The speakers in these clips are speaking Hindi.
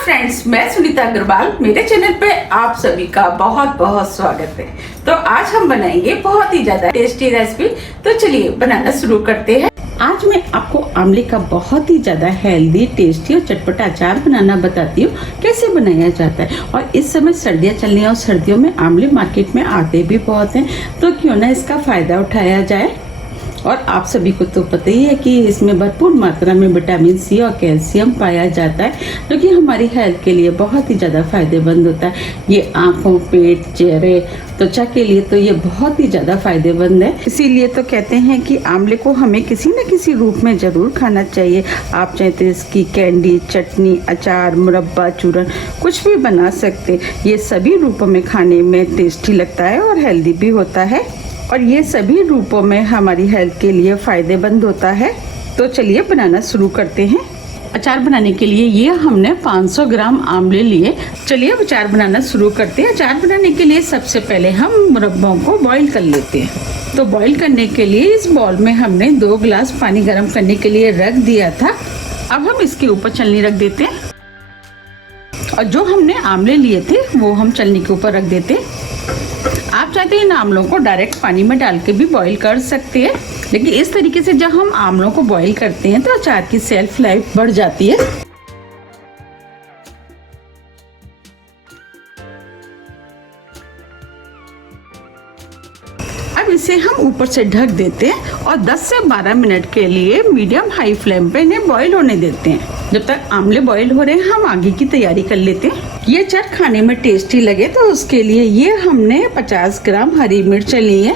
फ्रेंड्स, मैं सुनीता अग्रवाल। मेरे चैनल पे आप सभी का बहुत बहुत स्वागत है। तो आज हम बनाएंगे बहुत ही ज्यादा टेस्टी रेसिपी। तो चलिए बनाना शुरू करते हैं। आज मैं आपको आंवले का बहुत ही ज्यादा हेल्दी, टेस्टी और चटपटा अचार बनाना बताती हूँ कैसे बनाया जाता है। और इस समय सर्दियाँ चल रही हैं और सर्दियों में आंवले मार्केट में आते भी बहुत हैं, तो क्यों ना इसका फायदा उठाया जाए। और आप सभी को तो पता ही है कि इसमें भरपूर मात्रा में विटामिन सी और कैल्शियम पाया जाता है, जो कि हमारी हेल्थ के लिए बहुत ही ज़्यादा फायदेमंद होता है। ये आँखों, पेट, चेहरे, त्वचा के लिए तो ये बहुत ही ज़्यादा फायदेमंद है। इसीलिए तो कहते हैं कि आंवले को हमें किसी न किसी रूप में ज़रूर खाना चाहिए। आप चाहे तो इसकी कैंडी, चटनी, अचार, मुरब्बा, चूरन कुछ भी बना सकते। ये सभी रूपों में खाने में टेस्टी लगता है और हेल्दी भी होता है, और ये सभी रूपों में हमारी हेल्थ के लिए फ़ायदेमंद होता है। तो चलिए बनाना शुरू करते हैं। अचार बनाने के लिए ये हमने 500 ग्राम आंवले लिए। चलिए अब अचार बनाना शुरू करते हैं। अचार बनाने के लिए सबसे पहले हम मुरब्बों को बॉईल कर लेते हैं। तो बॉईल करने के लिए इस बाउल में हमने 2 गिलास पानी गर्म करने के लिए रख दिया था। अब हम इसके ऊपर चलनी रख देते हैं, और जो हमने आंवले लिए थे वो हम चलनी के ऊपर रख देते हैं। आप चाहते हैं इन आंवलों को डायरेक्ट पानी में डाल के भी बॉईल कर सकते हैं, लेकिन इस तरीके से जब हम आंवलों को बॉईल करते हैं तो अचार की शेल्फ लाइफ बढ़ जाती है। अब इसे हम ऊपर से ढक देते हैं और 10 से 12 मिनट के लिए मीडियम हाई फ्लेम पे इन्हें बॉईल होने देते हैं। जब तक आंवले बॉईल हो रहे हैं हम आगे की तैयारी कर लेते हैं। ये अचार खाने में टेस्टी लगे तो उसके लिए ये हमने 50 ग्राम हरी मिर्च ली है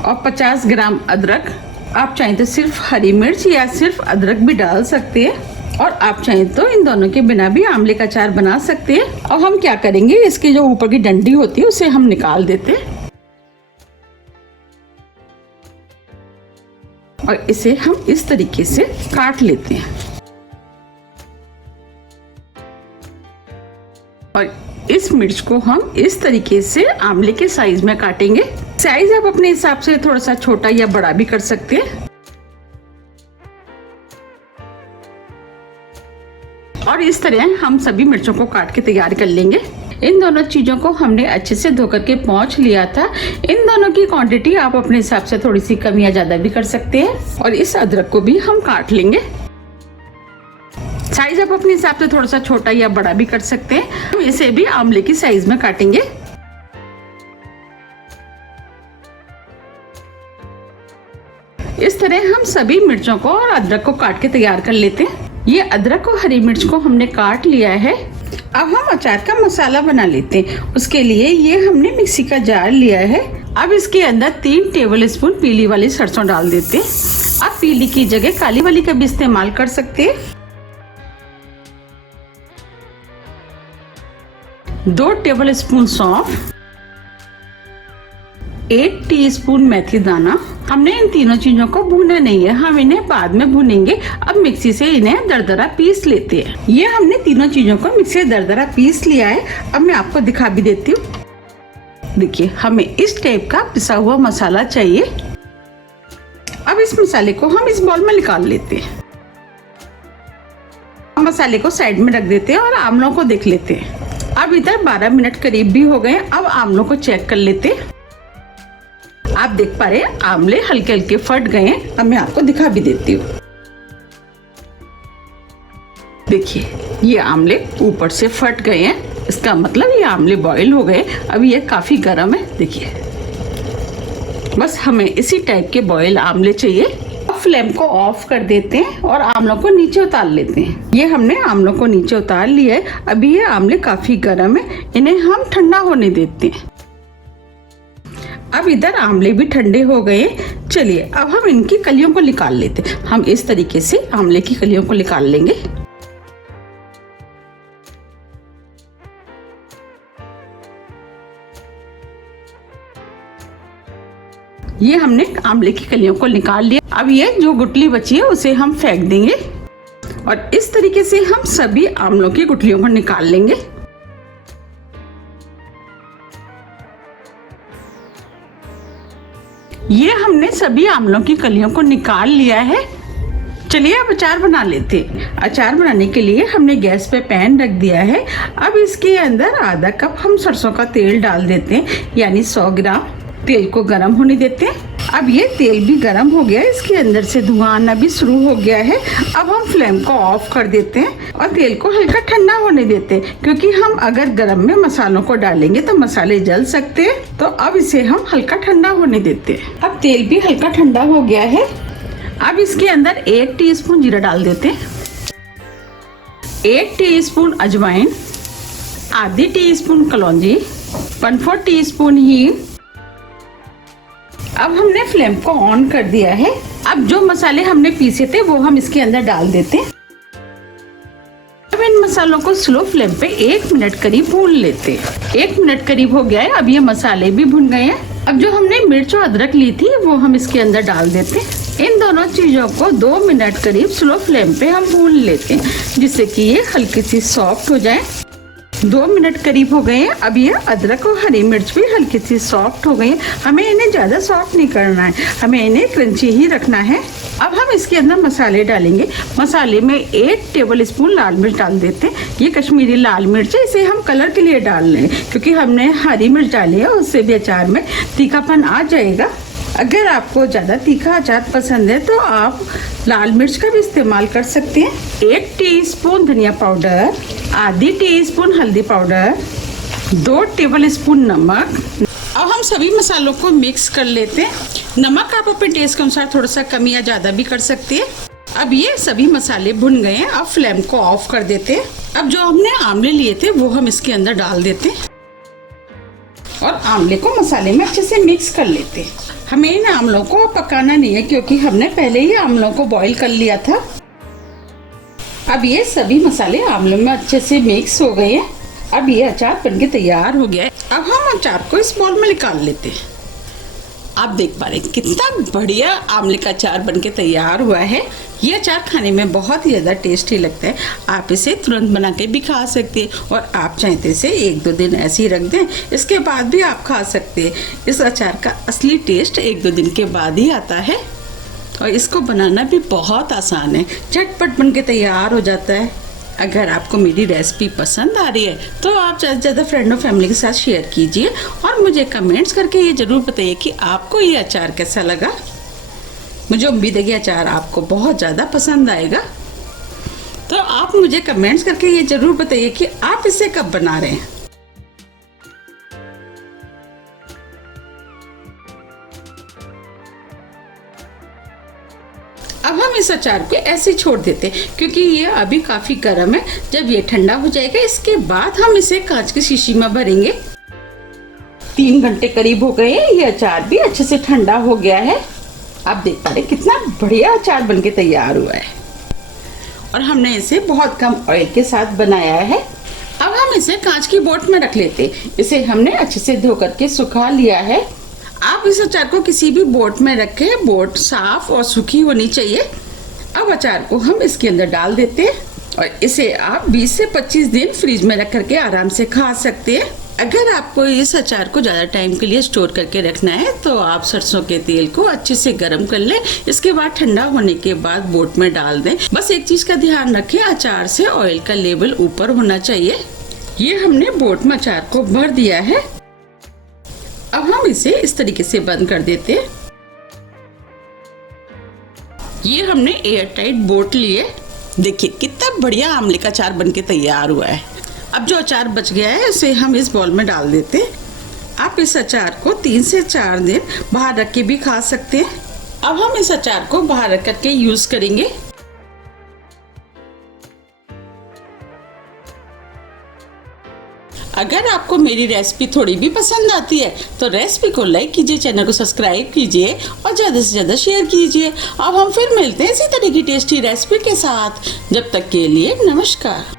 और 50 ग्राम अदरक। आप चाहें तो सिर्फ हरी मिर्च या सिर्फ अदरक भी डाल सकते हैं, और आप चाहें तो इन दोनों के बिना भी आंवले का अचार बना सकते हैं। और हम क्या करेंगे, इसकी जो ऊपर की डंडी होती है उसे हम निकाल देते हैं और इसे हम इस तरीके से काट लेते हैं। और इस मिर्च को हम इस तरीके से आंवले के साइज में काटेंगे। साइज आप अपने हिसाब से थोड़ा सा छोटा या बड़ा भी कर सकते हैं। और इस तरह हम सभी मिर्चों को काट के तैयार कर लेंगे। इन दोनों चीजों को हमने अच्छे से धो करके पोंछ लिया था। इन दोनों की क्वांटिटी आप अपने हिसाब से थोड़ी सी कम या ज्यादा भी कर सकते हैं। और इस अदरक को भी हम काट लेंगे। साइज आप अपने हिसाब से थोड़ा सा छोटा या बड़ा भी कर सकते हैं। हम इसे भी आंवले की साइज में काटेंगे। इस तरह हम सभी मिर्चों को और अदरक को काट के तैयार कर लेते हैं। ये अदरक और हरी मिर्च को हमने काट लिया है। अब हम अचार का मसाला बना लेते हैं। उसके लिए ये हमने मिक्सी का जार लिया है। अब इसके अंदर 3 टेबल स्पून पीली वाली सरसों डाल देते हैं। आप पीली की जगह काली वाली का भी इस्तेमाल कर सकते हैं। 2 टेबल स्पून सौंफ, 1 टीस्पून मेथी दाना। हमने इन तीनों चीजों को भूना नहीं है, हम इन्हें बाद में भूनेंगे। अब मिक्सी से इन्हें दरदरा पीस लेते हैं। ये हमने तीनों चीजों को मिक्सी से दरदरा पीस लिया है। अब मैं आपको दिखा भी देती हूँ। देखिए, हमें इस टाइप का पिसा हुआ मसाला चाहिए। अब इस मसाले को हम इस बाउल में निकाल लेते हैं। मसाले को साइड में रख देते हैं और आंवलों को देख लेते हैं। अब इधर 12 मिनट करीब भी हो गए। अब आंवलों को चेक कर लेते हैं। आप देख पा रहे हैं आंवले हल्के हल्के फट गए हैं। अब मैं आपको दिखा भी देती हूँ। देखिए, ये आंवले ऊपर से फट गए हैं, इसका मतलब ये आंवले बॉईल हो गए। अब ये काफी गर्म है। देखिए, बस हमें इसी टाइप के बॉईल आंवले चाहिए। अब फ्लेम को ऑफ कर देते हैं और आंवलों को नीचे उतार लेते हैं। ये हमने आंवलों को नीचे उतार लिया है। अभी ये आंवले काफी गर्म है, इन्हें हम ठंडा होने देते हैं। अब इधर आंवले भी ठंडे हो गए। चलिए अब हम इनकी कलियों को निकाल लेते हैं। हम इस तरीके से आंवले की कलियों को निकाल लेंगे। ये हमने आंवले की कलियों को निकाल लिया। अब ये जो गुठली बची है उसे हम फेंक देंगे, और इस तरीके से हम सभी आंवलों की गुठलियों को निकाल लेंगे। ये हमने सभी आंवलों की कलियों को निकाल लिया है। चलिए अब अचार बना लेते हैं। अचार बनाने के लिए हमने गैस पे पैन रख दिया है। अब इसके अंदर आधा कप हम सरसों का तेल डाल देते हैं, यानी 100 ग्राम। तेल को गर्म होने देते हैं। अब ये तेल भी गर्म हो गया है, इसके अंदर से धुआं आना भी शुरू हो गया है। अब हम फ्लेम को ऑफ कर देते हैं और तेल को हल्का ठंडा होने देते हैं, क्योंकि हम अगर गरम में मसालों को डालेंगे तो मसाले जल सकते हैं। तो अब इसे हम हल्का ठंडा होने देते हैं। अब तेल भी हल्का ठंडा हो गया है। अब इसके अंदर 1 टीस्पून जीरा डाल देते हैं, 1 टीस्पून अजवाइन, आधी टीस्पून कलौंजी, 1/4 टीस्पून हींग। अब हमने फ्लेम को ऑन कर दिया है। अब जो मसाले हमने पीसे थे वो हम इसके अंदर डाल देते हैं। अब इन मसालों को स्लो फ्लेम पे 1 मिनट करीब भून लेते हैं। 1 मिनट करीब हो गया है। अब ये मसाले भी भुन गए हैं। अब जो हमने मिर्च और अदरक ली थी वो हम इसके अंदर डाल देते हैं। इन दोनों चीजों को 2 मिनट करीब स्लो फ्लेम पे हम भून लेते हैं, जिससे कि ये हल्की सी सॉफ्ट हो जाए। 2 मिनट करीब हो गए हैं। अब ये अदरक और हरी मिर्च भी हल्की सी सॉफ्ट हो गई है। हमें इन्हें ज़्यादा सॉफ्ट नहीं करना है, हमें इन्हें क्रंची ही रखना है। अब हम इसके अंदर मसाले डालेंगे। मसाले में 1 टेबल स्पून लाल मिर्च डाल देते हैं। ये कश्मीरी लाल मिर्च है, इसे हम कलर के लिए डाल रहे हैं, क्योंकि हमने हरी मिर्च डाली है, उससे भी अचार में तीखापन आ जाएगा। अगर आपको ज़्यादा तीखा अचार पसंद है तो आप लाल मिर्च का भी इस्तेमाल कर सकते हैं। 1 टीस्पून धनिया पाउडर, आधी टीस्पून हल्दी पाउडर, 2 टेबल स्पून नमक। अब हम सभी मसालों को मिक्स कर लेते हैं। नमक आप अपने टेस्ट के अनुसार थोड़ा सा कम या ज़्यादा भी कर सकते हैं। अब ये सभी मसाले भुन गए हैं। अब फ्लेम को ऑफ कर देते हैं। अब जो हमने आंवले लिए थे वो हम इसके अंदर डाल देते हैं और आंवले को मसाले में अच्छे से मिक्स कर लेते हैं। हमें इन आंवलों को पकाना नहीं है, क्योंकि हमने पहले ही आंवलों को बॉईल कर लिया था। अब ये सभी मसाले आंवलों में अच्छे से मिक्स हो गए हैं। अब ये अचार बनके तैयार हो गया है। अब हम अचार को इस बाउल में निकाल लेते हैं। आप देख पा रहे हैं कितना बढ़िया आंवले का अचार बनके तैयार हुआ है। ये अचार खाने में बहुत ही ज़्यादा टेस्टी लगता है। आप इसे तुरंत बना के भी खा सकते हैं, और आप चाहते इसे 1-2 दिन ऐसे ही रख दें, इसके बाद भी आप खा सकते हैं। इस अचार का असली टेस्ट 1-2 दिन के बाद ही आता है, और इसको बनाना भी बहुत आसान है, झटपट बन के तैयार हो जाता है। अगर आपको मेरी रेसिपी पसंद आ रही है तो आप ज़्यादा से ज़्यादा फ्रेंड और फैमिली के साथ शेयर कीजिए, और मुझे कमेंट्स करके ये ज़रूर बताइए कि आपको ये अचार कैसा लगा। मुझे उम्मीद है कि अचार आपको बहुत ज़्यादा पसंद आएगा। तो आप मुझे कमेंट्स करके ये ज़रूर बताइए कि आप इसे कब बना रहे हैं। अब हम इस अचार को ऐसे छोड़ देते हैं, क्योंकि ये अभी काफ़ी गर्म है। जब ये ठंडा हो जाएगा, इसके बाद हम इसे कांच की शीशी में भरेंगे। 3 घंटे करीब हो गए हैं। ये अचार भी अच्छे से ठंडा हो गया है। आप देख पा रहे कितना बढ़िया अचार बनके तैयार हुआ है, और हमने इसे बहुत कम ऑयल के साथ बनाया है। अब हम इसे कांच की बोट में रख लेते हैं। इसे हमने अच्छे से धो करके सुखा लिया है। आप इस अचार को किसी भी बोट में रखें, बोट साफ और सूखी होनी चाहिए। अब अचार को हम इसके अंदर डाल देते हैं, और इसे आप 20 से 25 दिन फ्रिज में रख करके आराम से खा सकते हैं। अगर आपको इस अचार को ज़्यादा टाइम के लिए स्टोर करके रखना है तो आप सरसों के तेल को अच्छे से गर्म कर लें। इसके बाद ठंडा होने के बाद बोट में डाल दें। बस एक चीज़ का ध्यान रखें, अचार से ऑयल का लेवल ऊपर होना चाहिए। ये हमने बोट में अचार को भर दिया है। अब हम इसे इस तरीके से बंद कर देते हैं। ये हमने एयर टाइट बोट लिए। देखिए कितना बढ़िया आंवले का अचार बनके तैयार हुआ है। अब जो अचार बच गया है उसे हम इस बाउल में डाल देते हैं। आप इस अचार को 3 से 4 दिन बाहर रख के भी खा सकते हैं। अब हम इस अचार को बाहर रख करके यूज करेंगे। अगर आपको मेरी रेसिपी थोड़ी भी पसंद आती है तो रेसिपी को लाइक कीजिए, चैनल को सब्सक्राइब कीजिए और ज़्यादा से ज़्यादा शेयर कीजिए। अब हम फिर मिलते हैं इसी तरह की टेस्टी रेसिपी के साथ। जब तक के लिए नमस्कार।